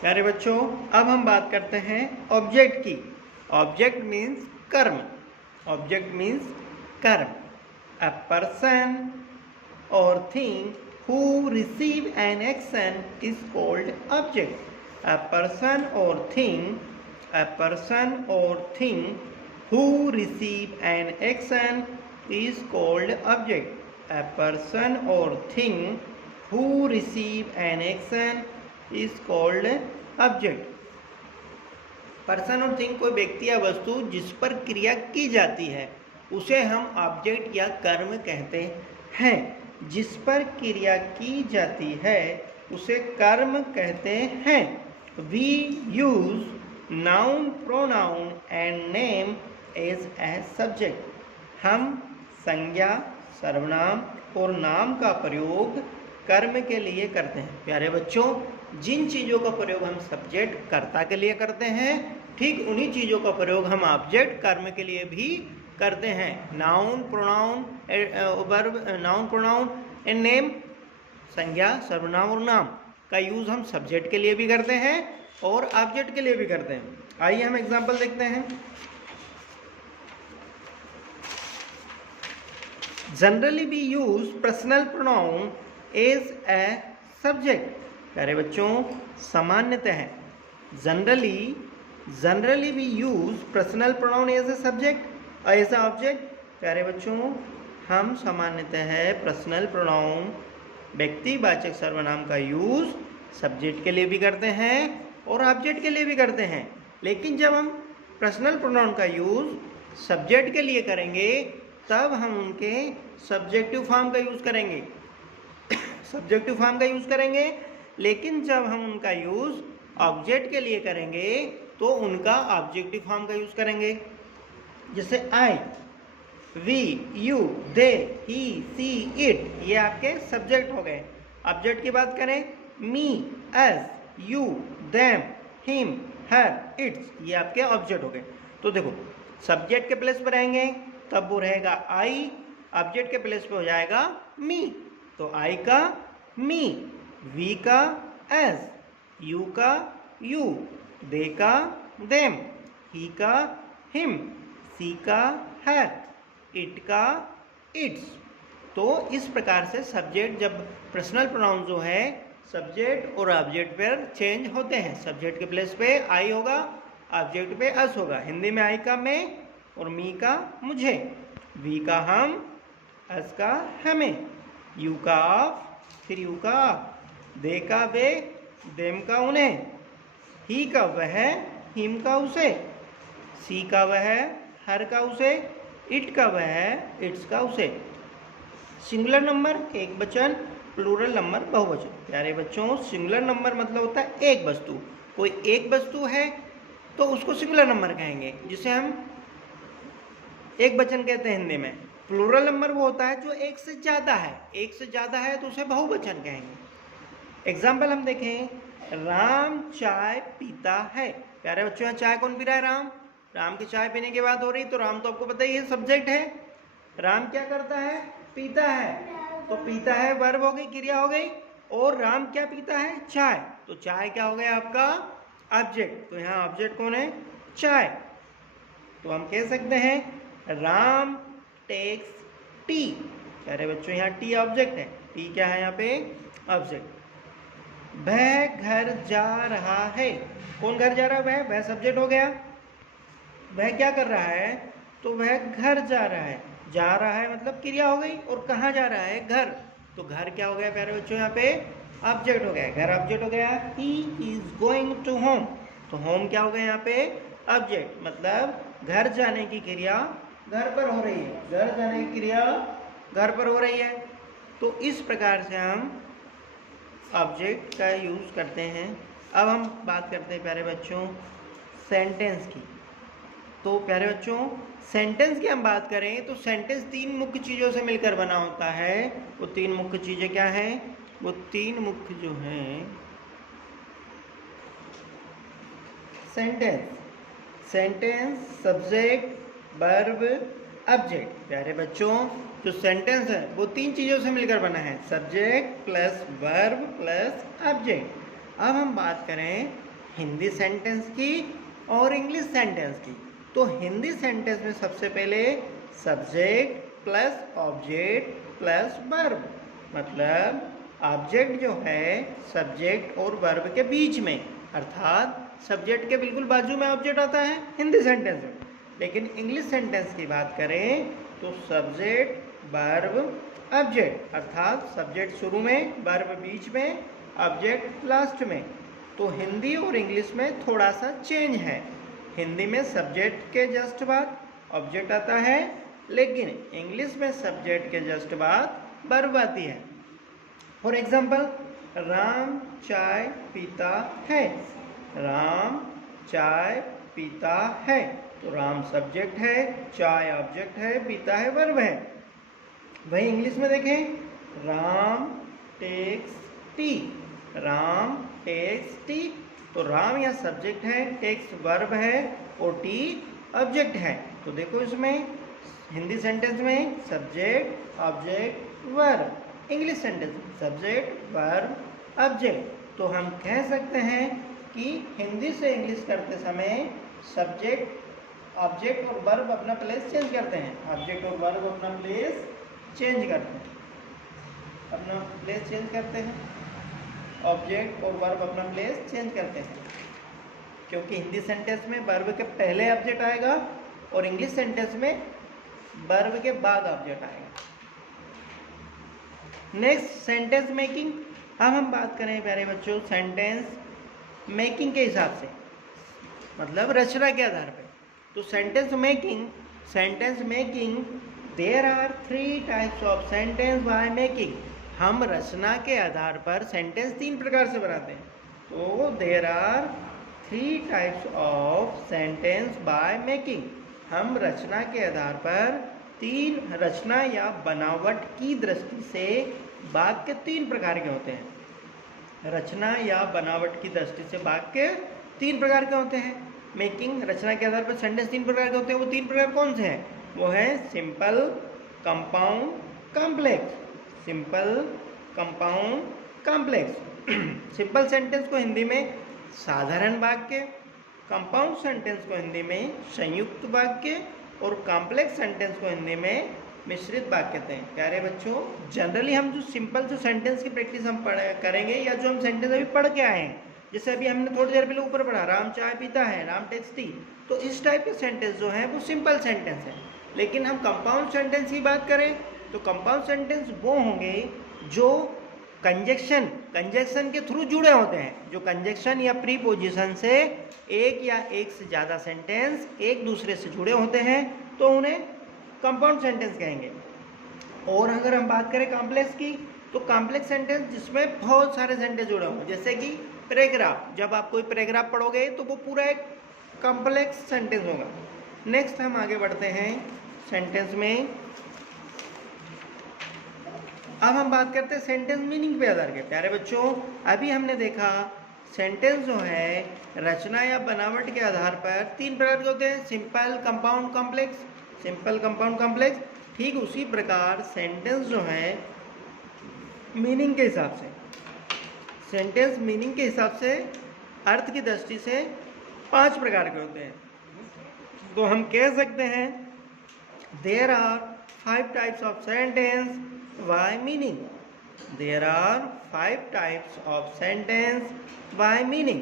प्यारे बच्चों, अब हम बात करते हैं ऑब्जेक्ट की। ऑब्जेक्ट मीन्स कर्म। ऑब्जेक्ट मीन्स कर्म। अ पर्सन और thing who receive an action is called object. A person or thing who receive an action is called object. A person or thing who receive an action is called object. Person और thing कोई व्यक्ति या वस्तु जिस पर क्रिया की जाती है उसे हम ऑब्जेक्ट या कर्म कहते हैं। जिस पर क्रिया की जाती है उसे कर्म कहते हैं। We use noun, pronoun and name as a subject. हम संज्ञा, सर्वनाम और नाम का प्रयोग कर्म के लिए करते हैं। प्यारे बच्चों, जिन चीज़ों का प्रयोग हम सब्जेक्ट कर्ता के लिए करते हैं, ठीक उन्हीं चीज़ों का प्रयोग हम ऑब्जेक्ट कर्म के लिए भी करते हैं। Noun, pronoun, verb, noun, pronoun and name, संज्ञा, सर्वनाम और नाम का यूज़ हम सब्जेक्ट के लिए भी करते हैं और ऑब्जेक्ट के लिए भी करते हैं। आइए हम एग्जांपल देखते हैं। Generally we use personal pronoun as a subject. प्यारे बच्चों, सामान्यतः generally we use personal pronoun as a subject as a object. प्यारे बच्चों, हम सामान्यतः पर्सनल प्रोनाउन, व्यक्तिवाचक सर्वनाम का यूज सब्जेक्ट के लिए भी करते हैं और ऑब्जेक्ट के लिए भी करते हैं। लेकिन जब हम पर्सनल प्रोनाउन का यूज सब्जेक्ट के लिए करेंगे तब हम उनके सब्जेक्टिव फॉर्म का यूज करेंगे। सब्जेक्टिव फॉर्म का यूज करेंगे। लेकिन जब हम उनका यूज ऑब्जेक्ट के लिए करेंगे तो उनका ऑब्जेक्टिव फॉर्म का यूज करेंगे। जैसे I, we, you, they, he, she, it, ये आपके सब्जेक्ट हो गए। ऑब्जेक्ट की बात करें, me, us, you, them, him, her, its, ये आपके ऑब्जेक्ट हो गए। तो देखो, सब्जेक्ट के प्लेस पर रहेंगे तब वो रहेगा आई, ऑब्जेक्ट के प्लेस पे हो जाएगा मी। तो आई का मी, वी का एस, यू का यू, दे का देम, ही का हिम, सी का हर, इट का इट्स। तो इस प्रकार से सब्जेक्ट, जब पर्सनल प्रोनाउन जो है सब्जेक्ट और ऑब्जेक्ट पर चेंज होते हैं। सब्जेक्ट के प्लेस पे आई होगा, ऑब्जेक्ट पे अस होगा। हिंदी में आई का मैं और मी का मुझे, वी का हम, अस का हमें, यू का आप, फिर यू का आप, दे का वे, देम का उन्हें, ही का वह, हिम का उसे, सी का वह, हर का उसे, इट का वह, इट्स का उसे। सिंगुलर नंबर एक वचन, प्लूरल नंबर बहुवचन। प्यारे बच्चों, सिंगुलर नंबर मतलब होता है एक वस्तु। कोई एक वस्तु है तो उसको सिंगुलर नंबर कहेंगे, जिसे हम एक वचन कहते हैं हिंदी में। प्लूरल नंबर वो होता है जो एक से ज़्यादा है। एक से ज़्यादा है तो उसे बहुवचन कहेंगे। एग्जाम्पल हम देखें, राम चाय पीता है। प्यारे बच्चों, यहाँ चाय कौन पी रहा है? राम। राम की चाय पीने की बात हो रही, तो राम तो आपको पता ही है सब्जेक्ट है। राम क्या करता है? पीता है। तो पीता है वर्ब हो गई, क्रिया हो गई। और राम क्या पीता है? चाय। तो चाय क्या हो गया आपका? ऑब्जेक्ट। तो यहाँ ऑब्जेक्ट कौन है? चाय। तो हम कह सकते हैं राम टेक्स टी। प्यारे बच्चों, यहाँ टी ऑब्जेक्ट है। टी क्या है यहाँ पे? ऑब्जेक्ट। वह घर जा रहा है। कौन घर जा रहा है? वह सब्जेक्ट हो गया। वह क्या कर रहा है? तो वह घर जा रहा है। जा रहा है मतलब क्रिया हो गई। और कहाँ जा रहा है? घर। तो घर क्या हो गया प्यारे बच्चों? यहाँ पे ऑब्जेक्ट हो गया। घर ऑब्जेक्ट हो गया। He is going to home. तो होम क्या हो गया यहाँ पे? ऑब्जेक्ट। मतलब घर जाने की क्रिया घर पर हो रही है। घर जाने की क्रिया घर पर हो रही है। तो इस प्रकार से हम ऑब्जेक्ट का यूज़ करते हैं। अब हम बात करते हैं प्यारे बच्चों सेंटेंस की। तो प्यारे बच्चों, सेंटेंस की हम बात करें तो सेंटेंस तीन मुख्य चीज़ों से मिलकर बना होता है। वो तीन मुख्य चीज़ें क्या हैं? वो तीन मुख्य जो हैं सेंटेंस, सब्जेक्ट, वर्ब, ऑब्जेक्ट। प्यारे बच्चों, जो सेंटेंस है वो तीन चीज़ों से मिलकर बना है, subject plus verb plus object. अब हम बात करें हिंदी सेंटेंस की और इंग्लिश सेंटेंस की। तो हिंदी सेंटेंस में सबसे पहले subject plus object plus verb, मतलब ऑब्जेक्ट जो है सब्जेक्ट और वर्ब के बीच में, अर्थात सब्जेक्ट के बिल्कुल बाजू में ऑब्जेक्ट आता है हिंदी सेंटेंस में। लेकिन इंग्लिश सेंटेंस की बात करें तो सब्जेक्ट वर्ब ऑब्जेक्ट, अर्थात सब्जेक्ट शुरू में, वर्ब बीच में, ऑब्जेक्ट लास्ट में। तो हिंदी और इंग्लिश में थोड़ा सा चेंज है। हिंदी में सब्जेक्ट के जस्ट बाद ऑब्जेक्ट आता है, लेकिन इंग्लिश में सब्जेक्ट के जस्ट बाद वर्ब आती है। फॉर एग्जाम्पल, राम चाय पीता है। राम चाय पीता है, तो राम सब्जेक्ट है, चाय ऑब्जेक्ट है, पीता है वर्ब है। वही इंग्लिश में देखें, Ram takes tea. Ram takes tea, तो राम या सब्जेक्ट है, टेक्स वर्ब है और टी ऑब्जेक्ट है। तो देखो इसमें हिंदी सेंटेंस में subject object verb, English sentence subject verb object. तो हम कह सकते हैं कि हिंदी से इंग्लिश करते समय सब्जेक्ट ऑब्जेक्ट और वर्ब अपना प्लेस चेंज करते हैं। ऑब्जेक्ट और वर्ब अपना प्लेस चेंज करते हैं, अपना प्लेस चेंज करते हैं। ऑब्जेक्ट और वर्ब अपना प्लेस चेंज करते हैं, क्योंकि हिंदी सेंटेंस में वर्ब के पहले ऑब्जेक्ट आएगा और इंग्लिश सेंटेंस में वर्ब के बाद ऑब्जेक्ट आएगा। Next, sentence making. अब हम बात करें प्यारे बच्चों सेंटेंस मेकिंग के हिसाब से, मतलब रचना के आधार पे। तो sentence making there are 3 types of sentence by making. हम रचना के आधार पर सेंटेंस 3 प्रकार से बनाते हैं। तो there are 3 types of sentence by making. हम रचना के आधार पर 3 रचना या बनावट की दृष्टि से वाक्य 3 प्रकार के होते हैं। रचना या बनावट की दृष्टि से वाक्य 3 प्रकार के होते हैं। मेकिंग रचना के आधार पर सेंटेंस 3 प्रकार के होते हैं। वो 3 प्रकार कौन से हैं? वो है simple, compound, complex. Simple, compound, complex. Simple sentence को हिंदी में साधारण वाक्य, कंपाउंड सेंटेंस को हिंदी में संयुक्त वाक्य और कॉम्प्लेक्स सेंटेंस को हिंदी में मिश्रित वाक्य कहते हैं। प्यारे बच्चों, जनरली हम जो सिंपल जो सेंटेंस की प्रैक्टिस हम करेंगे या जो हम सेंटेंस अभी पढ़ के आए हैं, जैसे अभी हमने थोड़ी देर पहले ऊपर पढ़ा राम चाय पीता है, राम टेक्स टी, तो इस टाइप के सेंटेंस जो हैं वो सिंपल सेंटेंस है। लेकिन हम कंपाउंड सेंटेंस की बात करें तो कंपाउंड सेंटेंस वो होंगे जो कंजक्शन के थ्रू जुड़े होते हैं। जो कंजक्शन या प्रीपोजिशन से एक या एक से ज़्यादा सेंटेंस एक दूसरे से जुड़े होते हैं तो उन्हें कंपाउंड सेंटेंस कहेंगे। और अगर हम बात करें कॉम्प्लेक्स की, तो कॉम्प्लेक्स सेंटेंस जिसमें बहुत सारे सेंटेंस जुड़े होंगे, जैसे कि पैराग्राफ। जब आप कोई पैराग्राफ पढ़ोगे तो वो पूरा एक कॉम्प्लेक्स सेंटेंस होगा। नेक्स्ट हम आगे बढ़ते हैं सेंटेंस में। अब हम बात करते हैं सेंटेंस मीनिंग पे आधार के। प्यारे बच्चों, अभी हमने देखा सेंटेंस जो है रचना या बनावट के आधार पर 3 प्रकार के होते हैं, simple, compound, complex. Simple, compound, complex. ठीक उसी प्रकार सेंटेंस जो है मीनिंग के हिसाब से, सेंटेंस मीनिंग के हिसाब से अर्थ की दृष्टि से 5 प्रकार के होते हैं। तो हम कह सकते हैं there are 5 types of sentence by meaning. There are 5 types of sentence by meaning.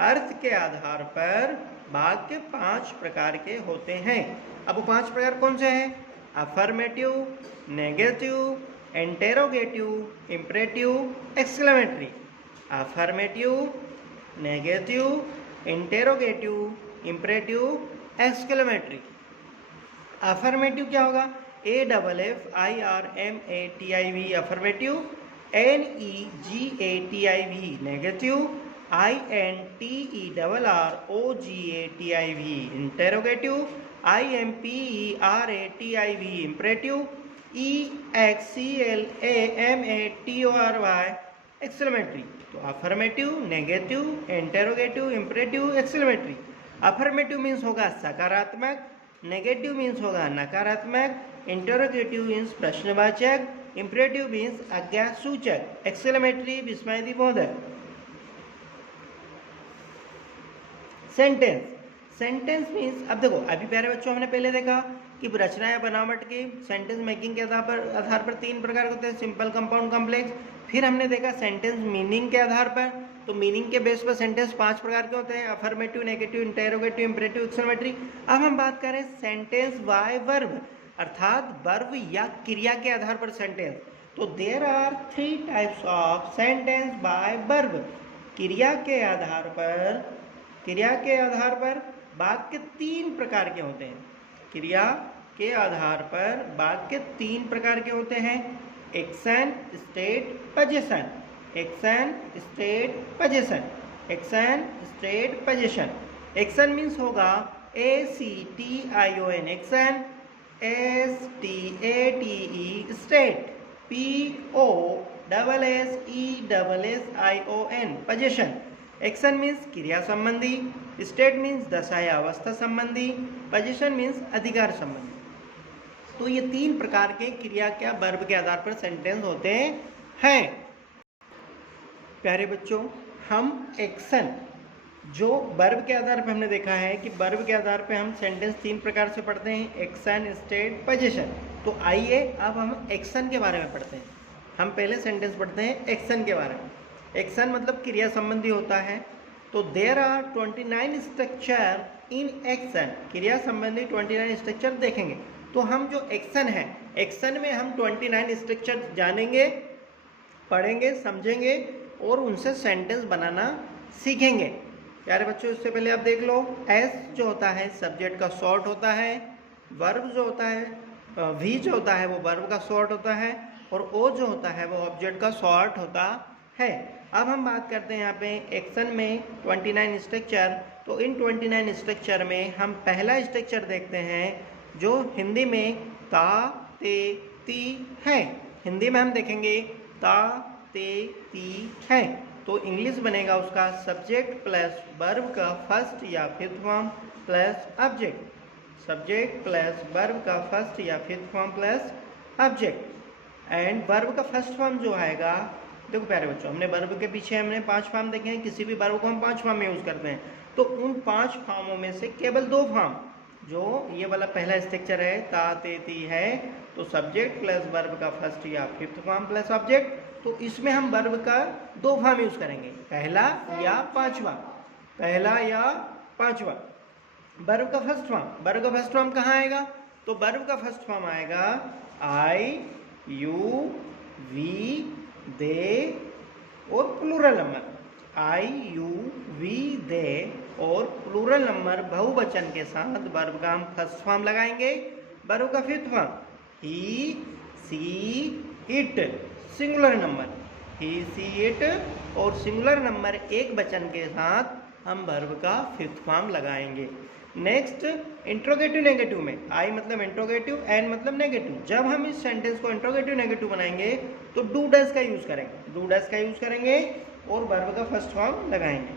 अर्थ के आधार पर वाक्य 5 प्रकार के होते हैं। अब वो 5 प्रकार कौन से हैं? Affirmative, negative, interrogative, imperative, exclamatory. Affirmative, negative, interrogative, imperative, exclamatory. Affirmative क्या होगा? AFFIRMATIV affirmative, NEGATIV negative, INTERROGATIV interrogative, IMPERATIV imperative, EXCLAMATORY exclamatory. तो affirmative, negative, interrogative, imperative, exclamatory. Affirmative means होगा सकारात्मक, नेगेटिव मीन्स होगा नकारात्मक, इंटरोगेटिव मीन्स प्रश्नवाचक, imperative means आज्ञासूचक, exclamatory विस्मयादिबोधक। सेंटेंस, सेंटेंस मीन्स, अब देखो अभी प्यारे बच्चों हमने पहले देखा कि रचना या बनावट की सेंटेंस मेकिंग के आधार पर 3 प्रकार के होते हैं, सिंपल, कंपाउंड, कॉम्प्लेक्स। फिर हमने देखा सेंटेंस मीनिंग के आधार पर, तो मीनिंग के बेस पर सेंटेंस 5 प्रकार के होते हैं, affirmative, negative, interrogative, imperative, exclamatory. अब हम बात करें सेंटेंस बाय वर्ब, अर्थात वर्ब या क्रिया के आधार पर सेंटेंस। तो there are 3 types of sentence by verb. क्रिया के आधार पर वाक्य 3 प्रकार के होते हैं। क्रिया के आधार पर वाक्य 3 प्रकार के होते हैं, action, state, position. Action, state, position. Action, state, position. Action means होगा ACTION action, STATE state, POSSESSION position. Action means क्रिया संबंधी, स्टेट मीन्स दशा या अवस्था संबंधी, पोजीशन मीन्स अधिकार संबंधी। तो ये 3 प्रकार के क्रिया क्या वर्ब के आधार पर सेंटेंस होते हैं। प्यारे बच्चों, हम एक्शन जो वर्ब के आधार पर हमने देखा है कि वर्ब के आधार पर हम सेंटेंस 3 प्रकार से पढ़ते हैं, एक्शन, स्टेट, पोजीशन। तो आइए अब हम एक्शन के बारे में पढ़ते हैं। हम पहले सेंटेंस पढ़ते हैं एक्शन के बारे में। एक्शन मतलब क्रिया संबंधी होता है। तो there are 29 structure in action, क्रिया संबंधी 29 स्ट्रक्चर देखेंगे। तो हम जो एक्शन है, एक्शन में हम 29 स्ट्रक्चर जानेंगे, पढ़ेंगे, समझेंगे और उनसे सेंटेंस बनाना सीखेंगे। प्यारे बच्चों, इससे पहले आप देख लो, एस जो होता है सब्जेक्ट का शॉर्ट होता है, वर्ब जो होता है, वी जो होता है वो वर्ब का शॉर्ट होता है, और ओ जो होता है वो ऑब्जेक्ट का शॉर्ट होता है। अब हम बात करते हैं यहाँ पे एक्शन में 29 स्ट्रक्चर। तो इन 29 स्ट्रक्चर में हम पहला स्ट्रक्चर देखते हैं जो हिंदी में ता, ते, ती है। हिंदी में हम देखेंगे ता, ते, ती है। तो इंग्लिश बनेगा उसका सब्जेक्ट प्लस वर्ब का फर्स्ट या fifth form plus object. Subject plus verb का फर्स्ट या fifth form plus object. And verb का फर्स्ट फॉर्म जो आएगा, देखो प्यारे बच्चों, हमने वर्ब के पीछे हमने 5 फॉर्म देखे हैं, किसी भी वर्ब को हम 5 फॉर्म में यूज करते हैं। तो उन 5 फॉर्मों में से केवल 2 फॉर्म, जो ये वाला पहला स्ट्रक्चर है ता, ते, ती है, तो सब्जेक्ट प्लस वर्ब का फर्स्ट या फिफ्थ फॉर्म प्लस ऑब्जेक्ट। तो इसमें हम वर्ब का 2 फॉर्म यूज करेंगे, पहला या पांचवा, पहला या पांचवा। वर्ब का फर्स्ट फॉर्म, वर्ब का फर्स्ट फॉर्म कहाँ आएगा? तो वर्ब का फर्स्ट फॉर्म आएगा आई, यू, वी, दे और plural number. I, you, we, they और प्लूरल नंबर बहुवचन के साथ वर्ब का हम फर्स्ट फॉर्म लगाएंगे। वर्ब का fifth form he, she, it, singular number, he, she, it और सिंगुलर नंबर एक वचन के साथ हम वर्ब का फिफ्थ फॉर्म लगाएंगे। नेक्स्ट इंट्रोगेटिव नेगेटिव में, आई मतलब इंट्रोगेटिव, एन मतलब नेगेटिव। जब हम इस सेंटेंस को इंट्रोगेटिव नेगेटिव बनाएंगे तो डू डैश का यूज करेंगे, डू डैश का यूज करेंगे और वर्ब का फर्स्ट फॉर्म लगाएंगे।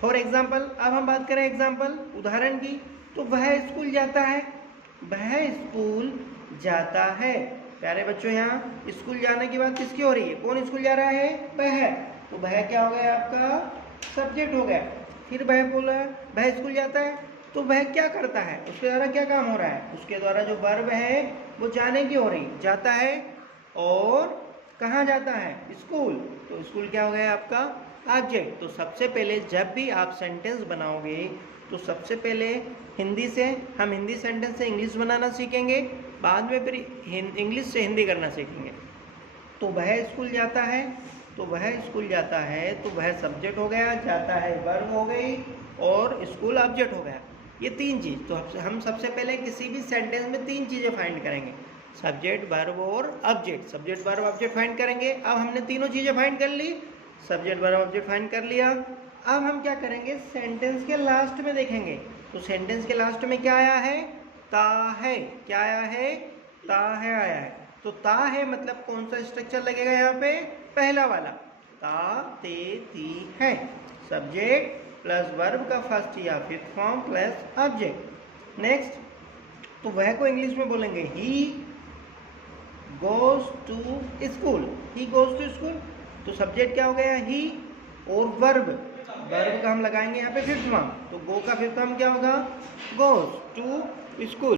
फॉर एग्जाम्पल, अब हम बात करें एग्जाम्पल उदाहरण की, तो वह स्कूल जाता है, वह स्कूल जाता है। प्यारे बच्चों, यहाँ स्कूल जाने की बात किसकी हो रही है? कौन स्कूल जा रहा है? वह। तो वह क्या हो गया? आपका सब्जेक्ट हो गया। फिर वह बोला वह स्कूल जाता है, तो वह क्या करता है? उसके द्वारा क्या काम हो रहा है? उसके द्वारा जो वर्ब है वो जाने की हो रही, जाता है और कहाँ जाता है? स्कूल। तो स्कूल क्या हो गया आपका? ऑब्जेक्ट। तो सबसे पहले जब भी आप सेंटेंस बनाओगे तो सबसे पहले हिंदी से हम हिंदी सेंटेंस से इंग्लिश बनाना सीखेंगे, बाद में फिर इंग्लिश से हिंदी करना सीखेंगे। तो वह स्कूल जाता है, तो वह स्कूल जाता है, तो वह सब्जेक्ट हो गया, जाता है वर्ब हो गई और स्कूल ऑब्जेक्ट हो गया। ये 3 चीज़। तो हम सबसे पहले किसी भी सेंटेंस में 3 चीज़ें फाइंड करेंगे, सब्जेक्ट, वर्ब और object. Subject, verb, object find करेंगे। अब हमने तीनों चीज़ें फाइंड कर ली, सब्जेक्ट, वर्ब, ऑब्जेक्ट फाइंड कर लिया। अब हम क्या करेंगे? सेंटेंस के लास्ट में देखेंगे। तो सेंटेंस के लास्ट में क्या आया है? ता है। क्या आया है? ता है आया है। तो ता है मतलब कौन सा स्ट्रक्चर लगेगा यहाँ पे? पहला वाला, ता, ते, ती है। सब्जेक्ट प्लस वर्ब का फर्स्ट या fifth form plus object. Next तो वह को इंग्लिश में बोलेंगे he goes to school, he goes to school. तो सब्जेक्ट क्या हो गया, ही, और वर्ब, वर्ब का हम लगाएंगे यहाँ पे फिफ्थ फॉर्म, तो गो का फिफ्थ फॉर्म क्या होगा, गोज टू स्कूल।